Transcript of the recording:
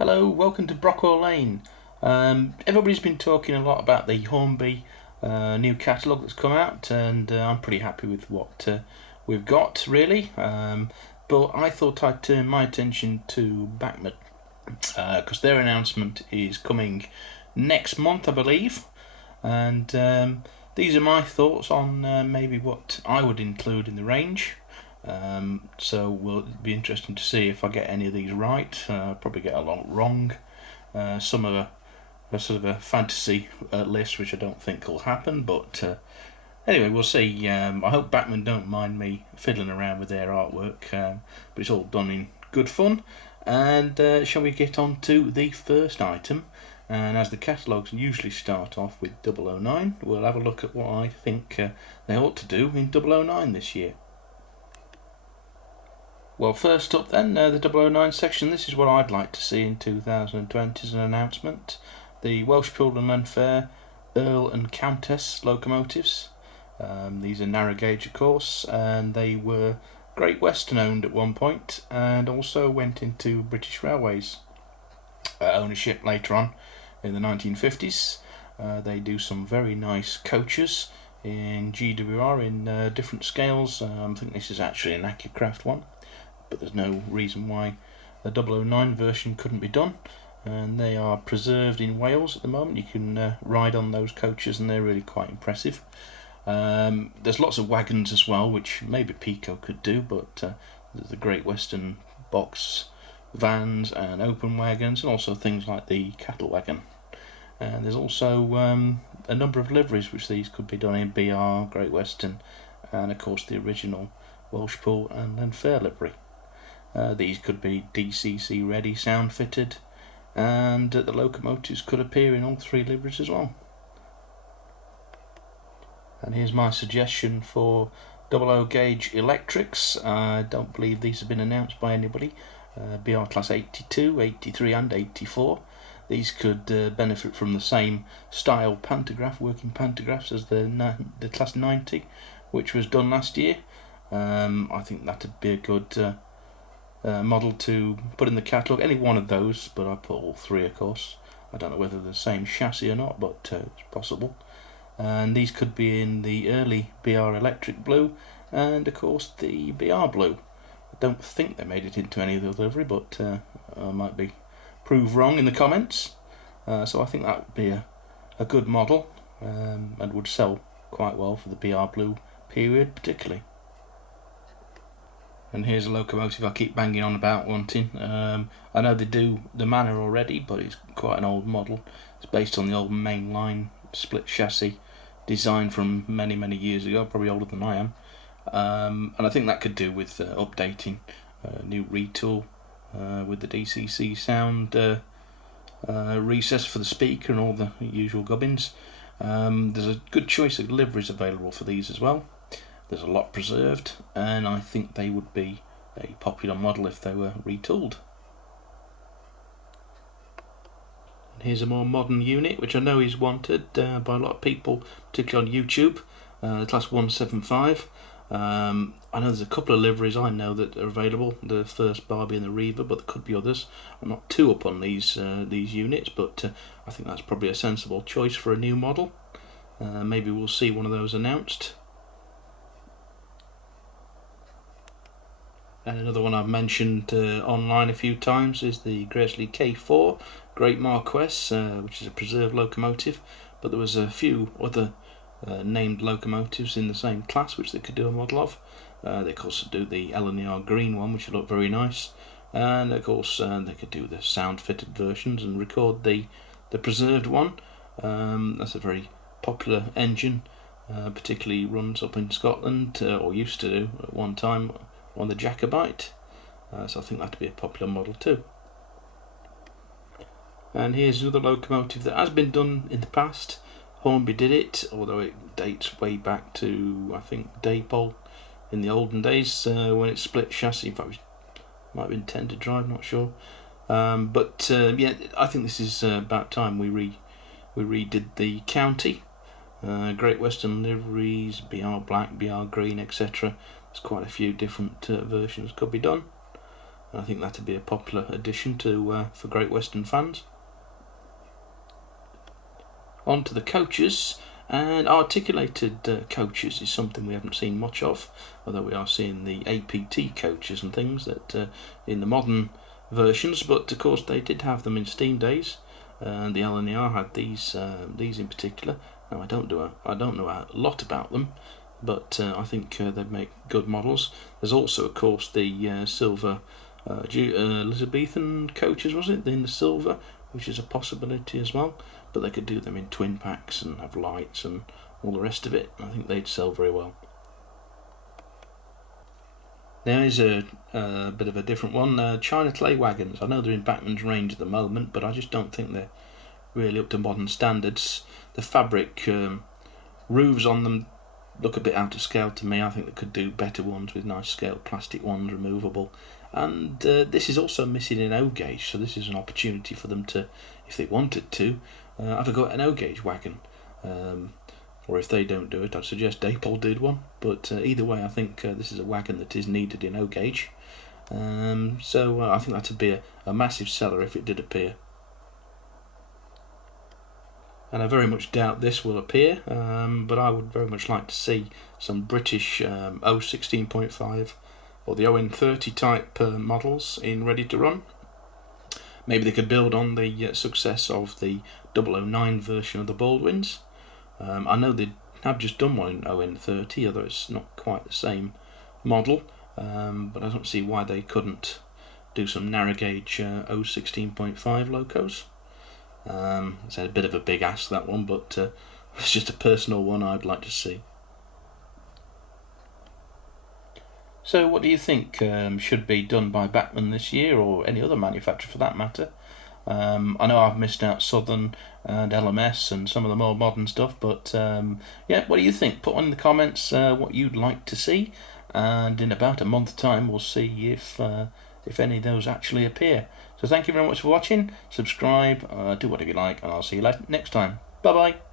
Hello, welcome to Brockwell Lane. Everybody's been talking a lot about the Hornby new catalogue that's come out, and I'm pretty happy with what we've got, really. But I thought I'd turn my attention to Bachmann, because their announcement is coming next month, I believe. And these are my thoughts on maybe what I would include in the range. So will be interesting to see if I get any of these right. I'll probably get a lot wrong. Some of a sort of a fantasy list, which I don't think will happen. But anyway, we'll see. I hope Bachmann don't mind me fiddling around with their artwork, but it's all done in good fun. And shall we get on to the first item? And as the catalogues usually start off with 009, we'll have a look at what I think they ought to do in 009 this year. Well, first up then, the 009 section. This is what I'd like to see in 2020 as an announcement. The Welsh Pullman and Fair Earl and Countess locomotives. These are narrow gauge, of course, and they were Great Western owned at one point, and also went into British Railways ownership later on in the 1950s. They do some very nice coaches in GWR in different scales. I think this is actually an Accucraft one, but there's no reason why the 009 version couldn't be done, and they are preserved in Wales at the moment. You can ride on those coaches and they're really quite impressive. There's lots of wagons as well, which maybe Pico could do, but there's the Great Western box vans and open wagons, and also things like the cattle wagon. And there's also a number of liveries which these could be done in: BR, Great Western, and of course the original Welsh Pool and Fair livery. These could be DCC ready, sound fitted, and the locomotives could appear in all three liveries as well. And here's my suggestion for 00 gauge electrics. I don't believe these have been announced by anybody. BR class 82, 83 and 84. These could benefit from the same style pantograph, working pantographs, as the class 90, which was done last year. I think that'd be a good model to put in the catalogue. Any one of those, but I put all three, of course. I don't know whether they're the same chassis or not, but it's possible. And these could be in the early BR electric blue, and of course the BR blue. I don't think they made it into any of the livery, but I might be proved wrong in the comments. So I think that would be a good model, and would sell quite well for the BR blue period particularly. And here's a locomotive I keep banging on about wanting. I know they do the Manor already, but it's quite an old model. It's based on the old mainline split chassis design from many years ago, probably older than I am. And I think that could do with updating, new retool with the DCC sound recess for the speaker and all the usual gubbins. There's a good choice of liveries available for these as well. There's a lot preserved, and I think they would be a popular model if they were retooled. And here's a more modern unit, which I know is wanted by a lot of people, particularly on YouTube, the class 175. I know there's a couple of liveries I know that are available, the first Barbie and the Reaver, but there could be others. I'm not too up on these units, but I think that's probably a sensible choice for a new model. Maybe we'll see one of those announced. And another one I've mentioned online a few times is the Gresley K4 Great Marquess, which is a preserved locomotive, but there was a few other named locomotives in the same class which they could do a model of. They could also do the LNER green one, which would look very nice, and of course they could do the sound fitted versions and record the preserved one. That's a very popular engine, particularly runs up in Scotland, or used to do at one time on the Jacobite, so I think that'd be a popular model too. And here's another locomotive that has been done in the past. Hornby did it, although it dates way back to, I think, Daypole in the olden days, when it split chassis. In fact, it might have been 10 to drive, not sure. But yeah, I think this is about time we redid the county. Great Western liveries, BR black, BR green, etc. There's quite a few different versions could be done. I think that'd be a popular addition to for Great Western fans. On to the coaches, and articulated coaches is something we haven't seen much of, although we are seeing the APT coaches and things that in the modern versions, but of course they did have them in Steam days, and the LNER had these in particular. Now I don't know a lot about them, but I think they make good models. There's also, of course, the silver Elizabethan coaches, was it, in the silver, which is a possibility as well, but they could do them in twin packs and have lights and all the rest of it. I think they'd sell very well. There is a bit of a different one, China clay wagons. I know they're in Bachmann's range at the moment, but I just don't think they're really up to modern standards. The fabric roofs on them look a bit out of scale to me. I think they could do better ones with nice scaled plastic ones, removable. And this is also missing an O gauge, so this is an opportunity for them to, if they wanted to, have a go at an O gauge wagon. Or if they don't do it, I'd suggest Dapol did one. But either way, I think this is a wagon that is needed in O gauge. So I think that'd be a massive seller if it did appear. And I very much doubt this will appear, but I would very much like to see some British O16.5 or the ON30 type models in ready to run. Maybe they could build on the success of the 009 version of the Baldwins. I know they have just done one in ON30, although it's not quite the same model, but I don't see why they couldn't do some narrow gauge O16.5 locos. It's a bit of a big ask, that one, but it's just a personal one I'd like to see. So what do you think should be done by Bachmann this year, or any other manufacturer for that matter? I know I've missed out Southern and LMS and some of the more modern stuff, but yeah, what do you think? Put on in the comments what you'd like to see, and in about a month's time we'll see if any of those actually appear. So thank you very much for watching. Subscribe, do whatever you like, and I'll see you next time. Bye bye.